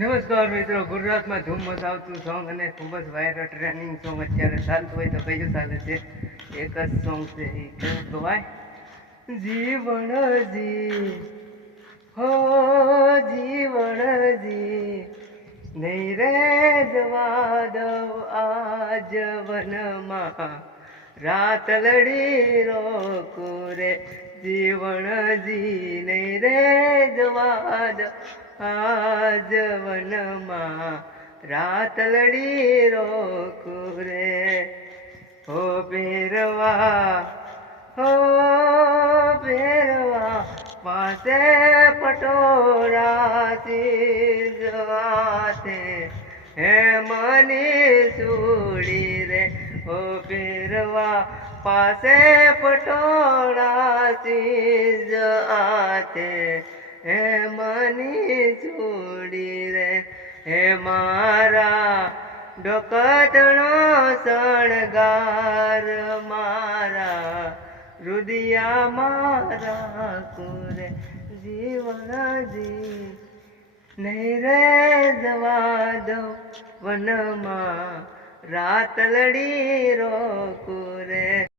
નમસ્કાર મિત્રો, ગુજરાતમાં ધૂમ મચાવતું સોંગ અને ખૂબ જ વાયરલ ટ્રેનિંગ સોંગ અત્યારે ચાલતું હોય તો કયું ચાલે છે? એક જ સોંગ છે એ કેવું ગવાય? જીવણજી હો જીવણજી, નહીં રે જવા દઉં આ જવનમાં, રાત લડી રોકું રે જીવણજી, નહીં રે જવા દઉં આ જવનમાં, રાત લડી રોકું રે. હો ભેરવા પાસે પટોરા જવાતે હે મની સુડી રે. હો ભેરવા પાસે પટોળા આતે હે મની ચૂડી રે. હે મારા ડોકતણો શણગાર, મારા રુદિયા મારા કુરે જીવણજી, નહીં રે જવા દઉં વનમાં, રાત લડી રોકું રે.